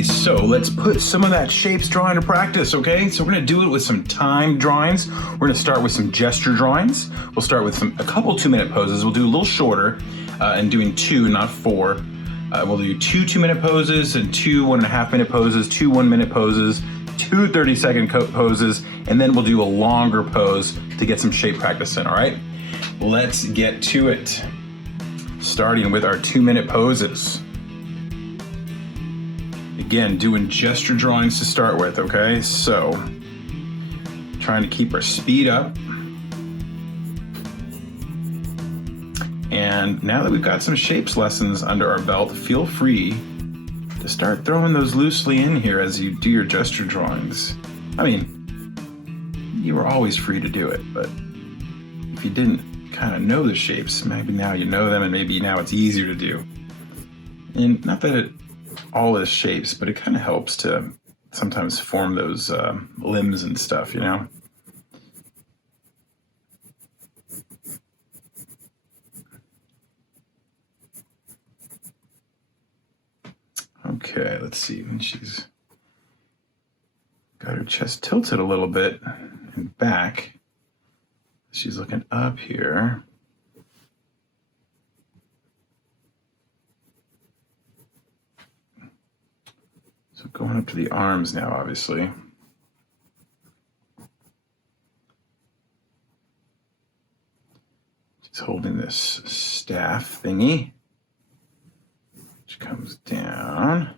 Alrighty, so let's put some of that shapes drawing to practice, okay? So we're gonna do it with some time drawings. We're gonna start with some gesture drawings. We'll start with a couple 2-minute poses. We'll do a little shorter and doing 2, not 4. We'll do 2 2-minute poses and 2 1.5-minute poses, 2 1-minute poses, 2 30-second poses, and then we'll do a longer pose to get some shape practice in, all right? Let's get to it. Starting with our 2-minute poses. Again, doing gesture drawings to start with, okay? So, trying to keep our speed up. And now that we've got some shapes lessons under our belt, feel free to start throwing those loosely in here as you do your gesture drawings. I mean, you were always free to do it, but if you didn't kind of know the shapes, maybe now you know them and maybe now it's easier to do. And not that it all is shapes, but it kind of helps to sometimes form those limbs and stuff, you know? Okay, let's see. When she's got her chest tilted a little bit and back, she's looking up here. So going up to the arms now, obviously. She's holding this staff thingy, which comes down.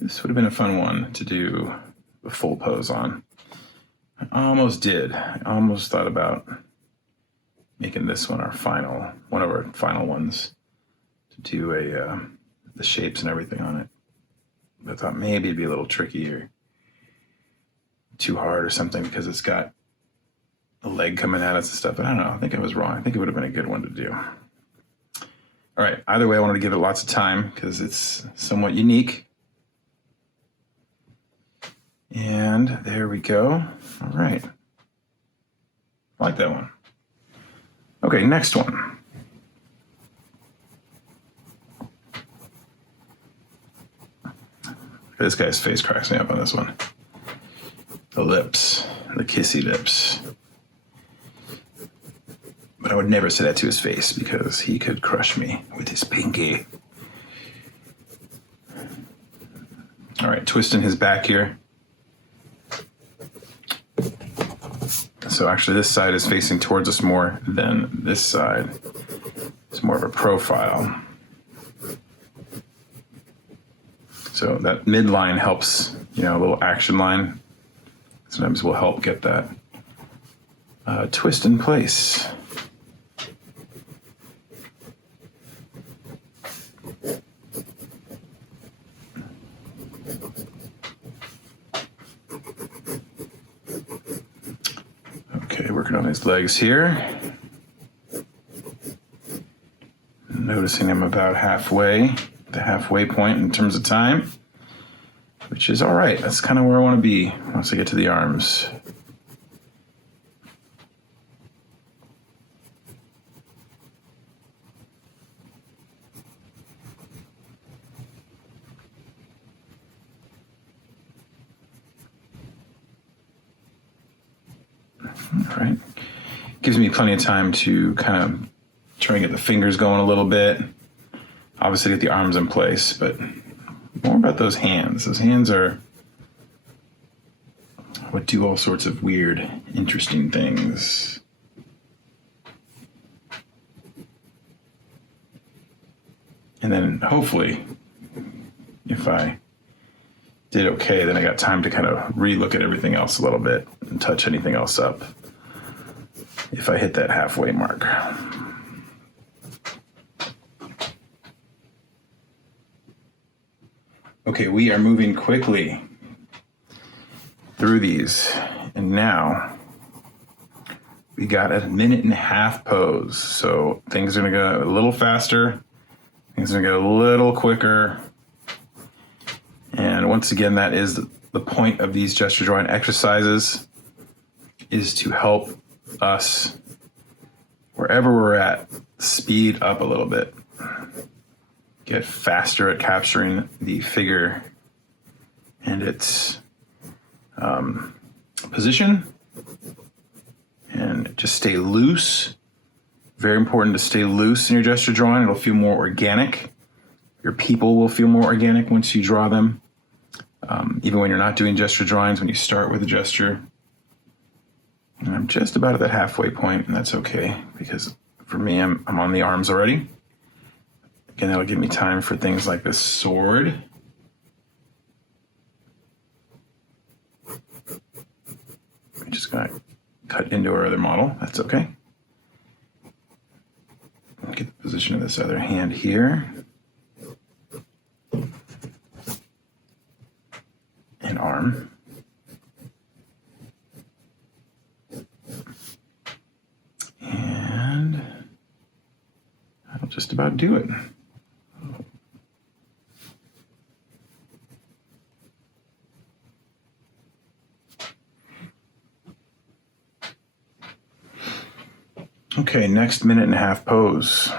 This would have been a fun one to do the full pose on. I almost did. I almost thought about making this one one of our final ones, to do the shapes and everything on it. But I thought maybe it'd be a little tricky or too hard or something because it's got a leg coming at us and stuff. But I don't know, I think I was wrong. I think it would have been a good one to do. All right, either way, I wanted to give it lots of time because it's somewhat unique. And there we go. All right. I like that one. Okay, next one. This guy's face cracks me up on this one. The lips, the kissy lips. But I would never say that to his face because he could crush me with his pinky. All right, twisting his back here. So actually this side is facing towards us more than this side. It's more of a profile. So that midline helps, you know, a little action line. Sometimes will help get that twist in place. Working on his legs here. Noticing him about halfway, the halfway point in terms of time, which is all right. That's kind of where I want to be once I get to the arms. All right. Gives me plenty of time to kind of try and get the fingers going a little bit. Obviously get the arms in place, but more about those hands. Those hands would do all sorts of weird, interesting things. And then hopefully, if I did okay, then I got time to kind of re-look at everything else a little bit and touch anything else up if I hit that halfway mark. Okay, we are moving quickly through these, and now we got a 1.5-minute pose. So things are gonna go a little faster, things are gonna go a little quicker. And once again, that is the point of these gesture drawing exercises, is to help us wherever we're at speed up a little bit. Get faster at capturing the figure and its position. And just stay loose. Very important to stay loose in your gesture drawing. It'll feel more organic. Your people will feel more organic once you draw them. Even when you're not doing gesture drawings, when you start with a gesture. And I'm just about at that halfway point, and that's okay, because for me, I'm on the arms already. Again, that'll give me time for things like this sword. I'm just gonna cut into our other model, that's okay. Get the position of this other hand here. And arm. And that'll just about do it. Okay, next 1.5-minute pose.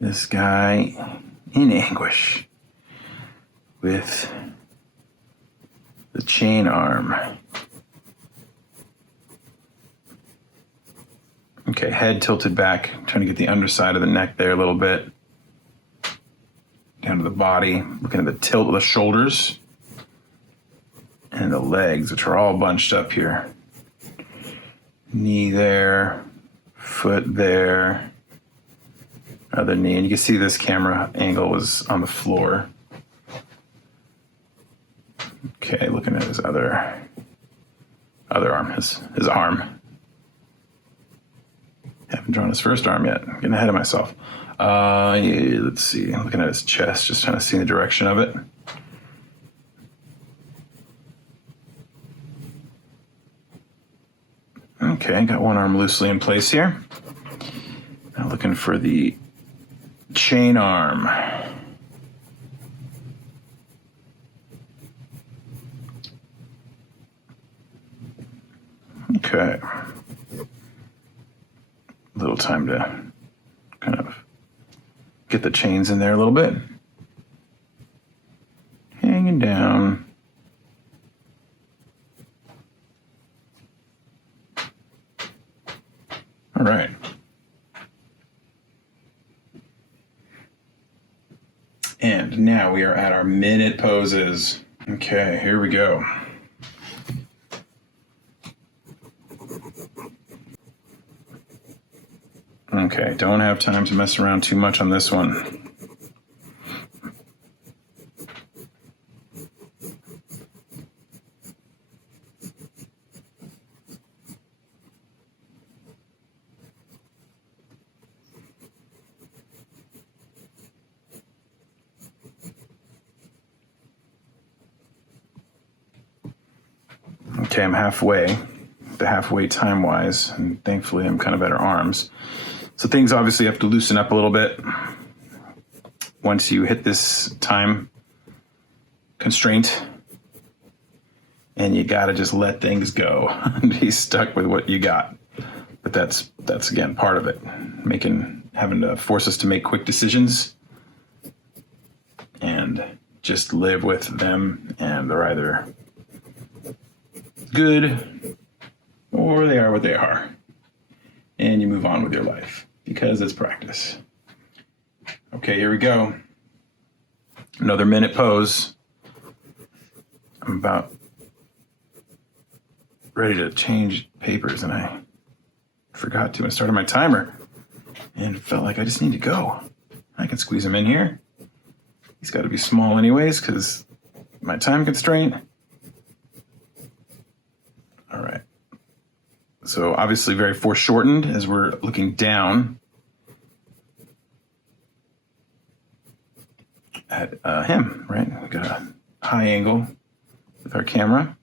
This guy in anguish with the chain arm. Okay, head tilted back, trying to get the underside of the neck there a little bit. Down to the body, looking at the tilt of the shoulders. And the legs, which are all bunched up here. Knee there, foot there, other knee. And you can see this camera angle was on the floor. Okay, looking at his other arm, his arm. Haven't drawn his first arm yet. Getting ahead of myself. Yeah, let's see. I'm looking at his chest, just trying to see the direction of it. Okay, got one arm loosely in place here. Now looking for the chain arm. Okay. A little time to kind of get the chains in there a little bit. Hanging down. All right. And now we are at our minute poses. Okay, here we go. Okay, don't have time to mess around too much on this one. Okay, I'm halfway, the halfway time-wise, and thankfully I'm kind of better arms. So things obviously have to loosen up a little bit. Once you hit this time constraint, and you gotta just let things go and be stuck with what you got. But that's again part of it, having to force us to make quick decisions and just live with them, and they're either good or they are what they are, and you move on with your life because it's practice. Okay, here we go. Another minute pose. I'm about ready to change papers and I forgot to. I started my timer and it felt like I just need to go. I can squeeze him in here. He's got to be small anyways because my time constraint. All right. So obviously very foreshortened as we're looking down at him, right? We've got a high angle with our camera.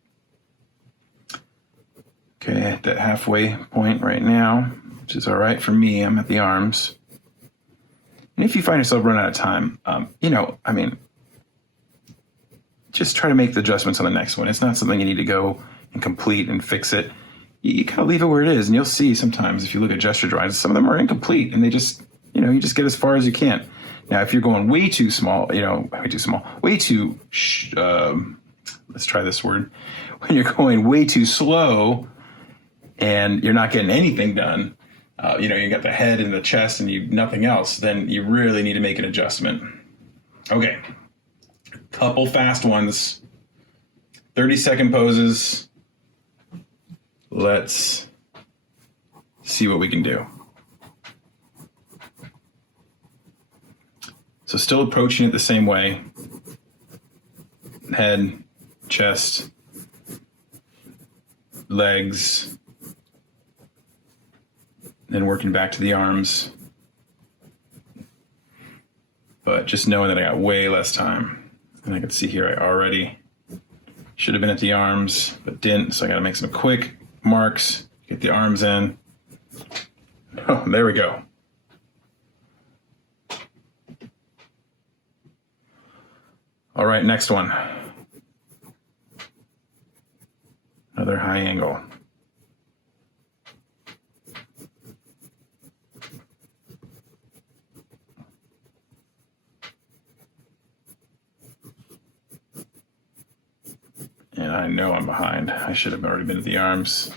Okay, at that halfway point right now, which is all right for me. I'm at the arms. And if you find yourself running out of time, just try to make the adjustments on the next one. It's not something you need to go and complete and fix it. you kind of leave it where it is, and you'll see sometimes if you look at gesture drawings, some of them are incomplete, and they just, you just get as far as you can. Now, if you're going way too small, let's try this word. When you're going way too slow and you're not getting anything done, you got the head and the chest and nothing else, then you really need to make an adjustment. Okay, couple fast ones, 30-second poses. Let's see what we can do. So still approaching it the same way. Head, chest, legs, then working back to the arms. But just knowing that I got way less time. And I can see here I already should have been at the arms, but didn't. So I got to make some quick marks, get the arms in. Oh, there we go. All right, next one. Another high angle. And I know I'm behind. I should have already been at the arms.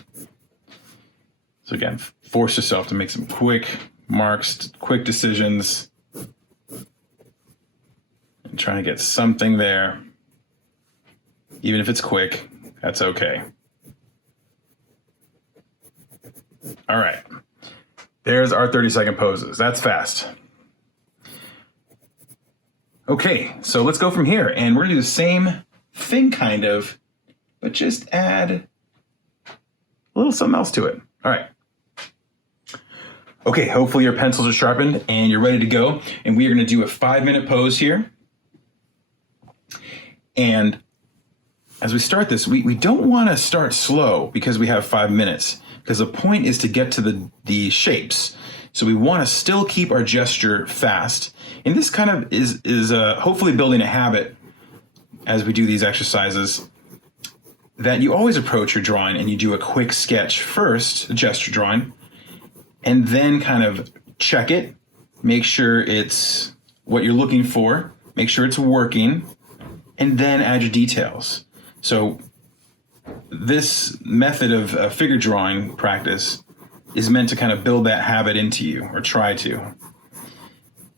So again, force yourself to make some quick marks, quick decisions. And trying to get something there. Even if it's quick, that's okay. All right. There's our 30-second poses. That's fast. Okay, so let's go from here. And we're going to do the same thing, kind of, but just add a little something else to it. All right. Okay, hopefully your pencils are sharpened and you're ready to go. And we are going to do a 5-minute pose here. And as we start this, we don't want to start slow because we have 5 minutes, because the point is to get to the shapes. So we want to still keep our gesture fast. And this kind of is hopefully building a habit as we do these exercises, that you always approach your drawing and you do a quick sketch first, a gesture drawing, and then kind of check it, make sure it's what you're looking for, make sure it's working, and then add your details. So this method of figure drawing practice is meant to kind of build that habit into you, or try to.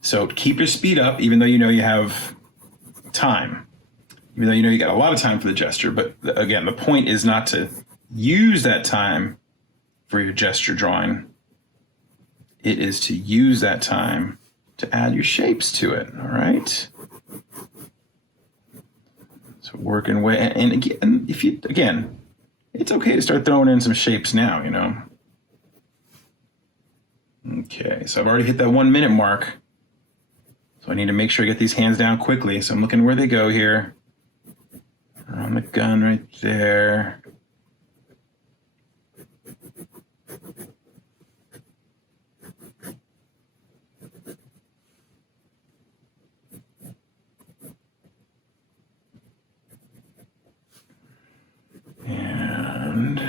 So keep your speed up, even though you know you have time, even though you know you got a lot of time for the gesture. But again, the point is not to use that time for your gesture drawing. It is to use that time to add your shapes to it, all right? So working way, and again, it's okay to start throwing in some shapes now, Okay, so I've already hit that 1 minute mark. So I need to make sure I get these hands down quickly. So I'm looking where they go here. On the gun right there. And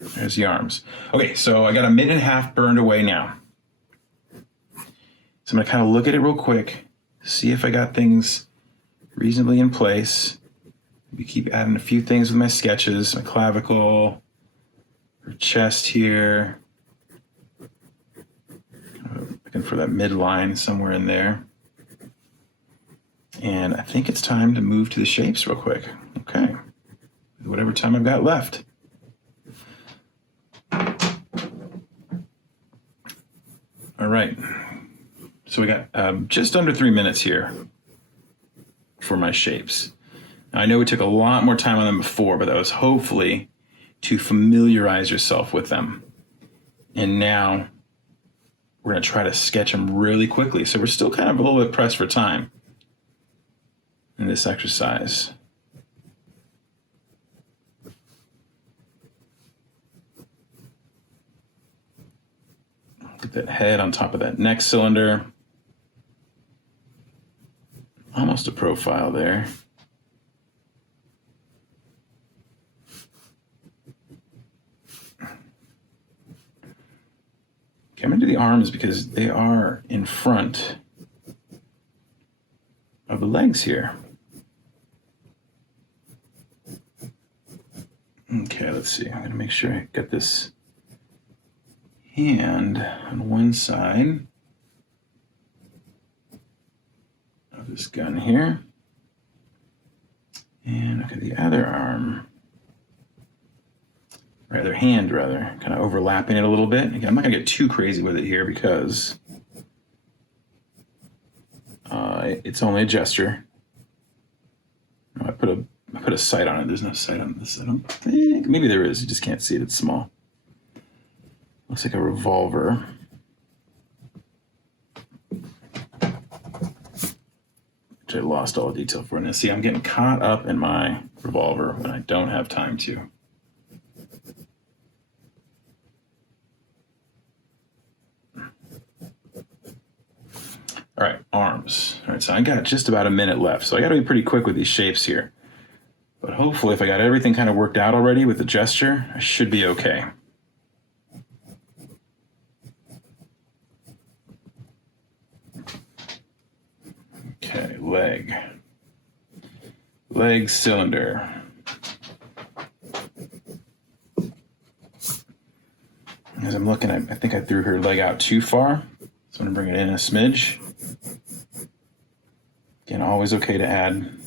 there's the arms. Okay, so I got a minute and a half burned away now. So I'm going to kind of look at it real quick, see if I got things reasonably in place. We keep adding a few things with my sketches, my clavicle, her chest here. Looking for that midline somewhere in there. And I think it's time to move to the shapes real quick. Okay, whatever time I've got left. All right, so we got just under 3 minutes here for my shapes. Now, I know we took a lot more time on them before, but that was hopefully to familiarize yourself with them. And now we're going to try to sketch them really quickly. So we're still kind of a little bit pressed for time in this exercise. Get that head on top of that neck cylinder. Almost a profile there. Okay, I'm going to do the arms because they are in front of the legs here. Okay, let's see. I'm going to make sure I get this hand on one side of this gun here. And look at the other arm. Rather, hand, rather. Kind of overlapping it a little bit. Again, I'm not going to get too crazy with it here because it's only a gesture. I put a sight on it. There's no sight on this. I don't think. Maybe there is. You just can't see it. It's small. Looks like a revolver. Which I lost all the detail for. Now, see, I'm getting caught up in my revolver when I don't have time to. All right, arms. All right, so I got just about a minute left, so I got to be pretty quick with these shapes here. But hopefully, if I got everything kind of worked out already with the gesture, I should be okay. Okay, leg. Leg cylinder. As I'm looking, I think I threw her leg out too far, so I'm going to bring it in a smidge. Again, always okay to add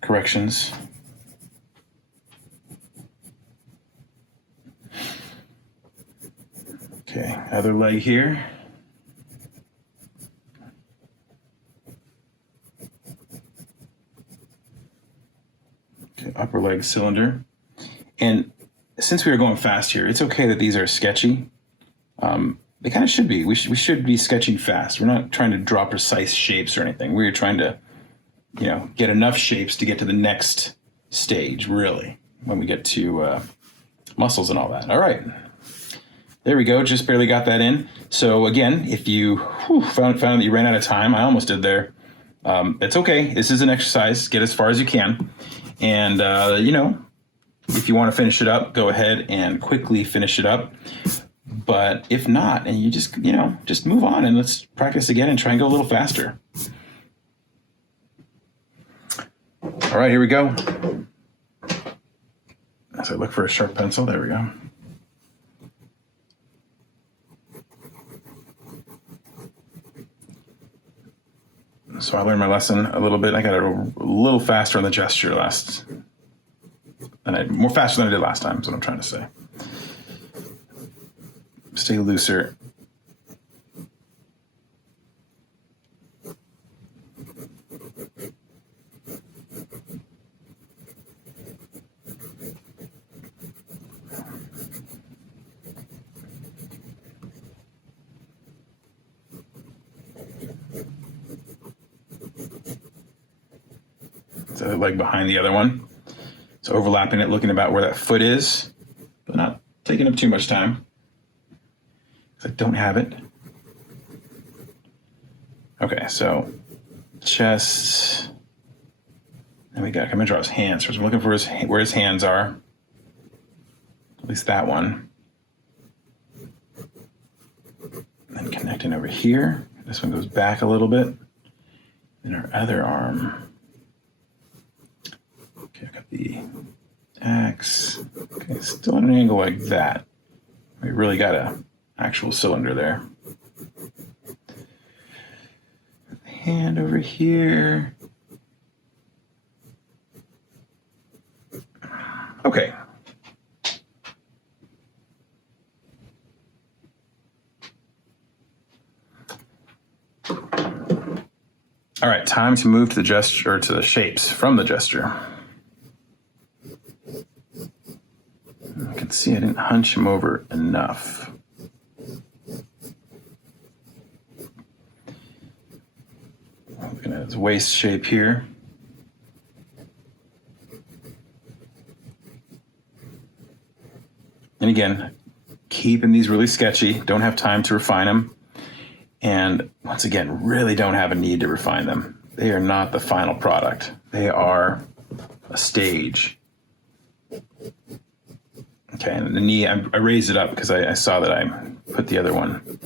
corrections. Okay, other leg here. Okay, upper leg cylinder. And since we are going fast here, it's okay that these are sketchy. They kind of should be. We should be sketching fast. We're not trying to draw precise shapes or anything. We're trying to, get enough shapes to get to the next stage, really, when we get to muscles and all that. All right. There we go. Just barely got that in. So again, if you found that you ran out of time, I almost did there. It's okay. This is an exercise. Get as far as you can. And, if you want to finish it up, go ahead and quickly finish it up. But if not, and you just move on and let's practice again and try and go a little faster. All right, here we go. As I look for a sharp pencil, there we go. So I learned my lesson a little bit. I got it a little faster on the gesture more faster than I did last time, is what I'm trying to say. Stay looser. So the leg behind the other one. So overlapping it, looking about where that foot is, but not taking up too much time. I don't have it. Okay, so chest. Then we got, I'm gonna draw his hands. So I'm looking for where his hands are. At least that one. And then connecting over here. This one goes back a little bit. And our other arm. Okay, I got the axe. Okay, still at an angle like that. We really got a actual cylinder there. Hand over here. Okay. All right, time to move to the gesture, or to the shapes from the gesture. I can see I didn't hunch him over enough. Looking at his waist shape here. And again, keeping these really sketchy. Don't have time to refine them. And once again, really don't have a need to refine them. They are not the final product. They are a stage. Okay, and the knee, I raised it up because I saw that I put the other one.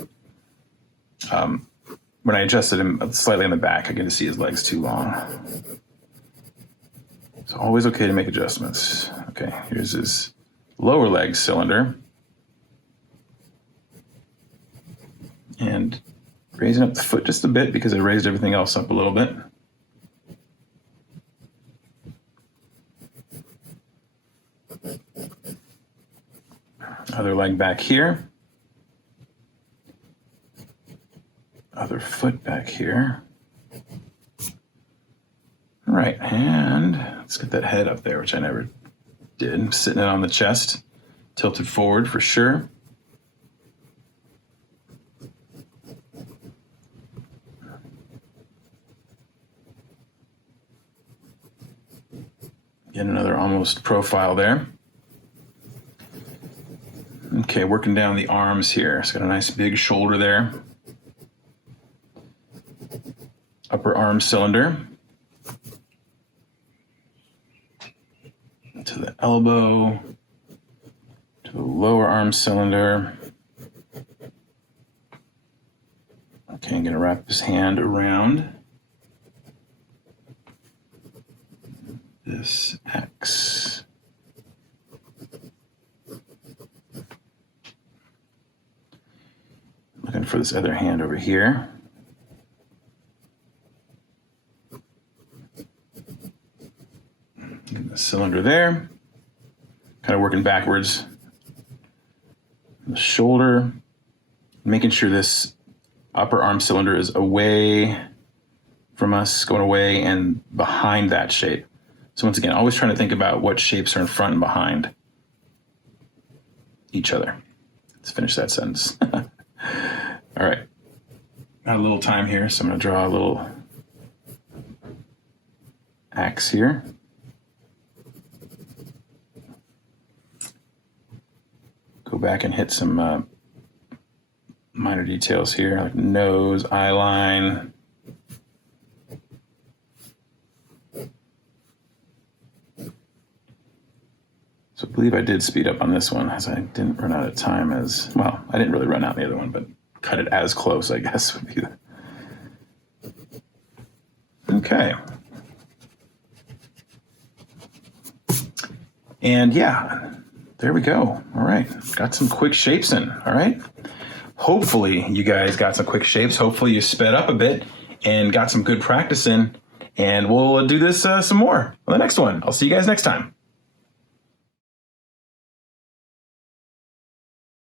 When I adjusted him slightly in the back, I get to see his legs too long. So always okay to make adjustments. Okay, here's his lower leg cylinder. And raising up the foot just a bit because I raised everything else up a little bit. Other leg back here. Other foot back here. All right, and let's get that head up there, which I never did. Sitting it on the chest, tilted forward for sure. Get another almost profile there. Okay, working down the arms here. It's got a nice big shoulder there. Upper arm cylinder. To the elbow. To the lower arm cylinder. Okay, I'm going to wrap his hand around this X. Looking for this other hand over here. Get the cylinder there. Kind of working backwards. The shoulder. Making sure this upper arm cylinder is away from us, going away and behind that shape. So once again, always trying to think about what shapes are in front and behind each other. Let's finish that sentence. All right. Got a little time here, so I'm going to draw a little axe here. Go back and hit some minor details here, like nose, eye line. So I believe I did speed up on this one as I didn't run out of time as, well, I didn't really run out in the other one, but cut it as close, I guess, would be the... Okay. And yeah, there we go. All right, got some quick shapes in, all right? Hopefully you guys got some quick shapes. Hopefully you sped up a bit and got some good practice in, and we'll do this some more on the next one. I'll see you guys next time.